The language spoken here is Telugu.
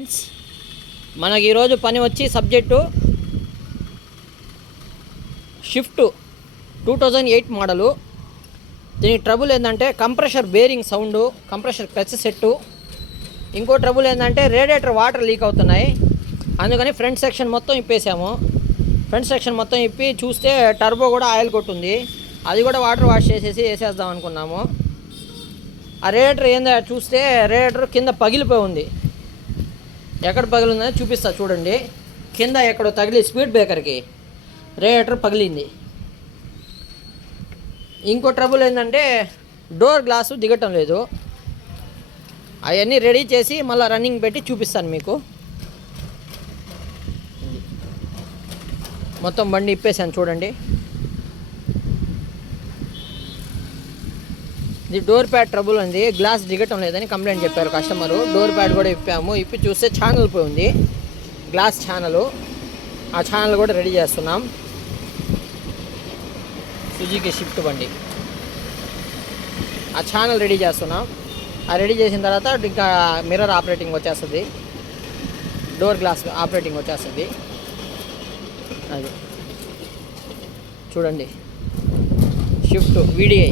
ఫ్రెండ్స్, మనకి ఈరోజు పని వచ్చి సబ్జెక్టు షిఫ్ట్ 2008 మోడలు. దీనికి ట్రబుల్ ఏంటంటే compressor bearing sound, compressor clutch set. ఇంకో ట్రబుల్ ఏంటంటే రేడియేటర్ వాటర్ లీక్ అవుతున్నాయి. అందుకని ఫ్రంట్ సెక్షన్ మొత్తం ఇప్పేసాము. ఫ్రంట్ సెక్షన్ మొత్తం ఇప్పి చూస్తే టర్బో కూడా ఆయిల్ కొట్టుంది. అది కూడా వాటర్ వాష్ చేసేసి వేసేద్దాం అనుకున్నాము. ఆ రేడియేటర్ ఏందో చూస్తే రేడియేటర్ కింద పగిలిపోయి ఉంది. ఎక్కడ పగిలిందని చూపిస్తా చూడండి. కింద ఎక్కడో తగిలి స్పీడ్ బ్రేకర్కి రేడియేటర్ పగిలింది. ఇంకో ట్రబుల్ ఏంటంటే డోర్ గ్లాసు దిగటం లేదు. అవన్నీ రెడీ చేసి మళ్ళీ రన్నింగ్ పెట్టి చూపిస్తాను మీకు. మొత్తం బండి ఇప్పేసాను చూడండి. ఇది డోర్ ప్యాడ్ ట్రబుల్ ఉంది, గ్లాస్ దిగటం లేదని కంప్లైంట్ చెప్పారు కస్టమరు. డోర్ ప్యాడ్ కూడా ఇప్పాము. ఇప్పి చూస్తే ఛానల్ పోయి ఉంది, గ్లాస్ ఛానలు. ఆ ఛానల్ కూడా రెడీ చేస్తున్నాం. సుజుకి షిఫ్ట్ బండి, ఆ ఛానల్ రెడీ చేస్తున్నాం. ఆ రెడీ చేసిన తర్వాత ఇంకా మిర్రర్ ఆపరేటింగ్ వచ్చేస్తుంది, డోర్ గ్లాస్ ఆపరేటింగ్ వచ్చేస్తుంది. అది చూడండి, షిఫ్ట్ వీడిఐ.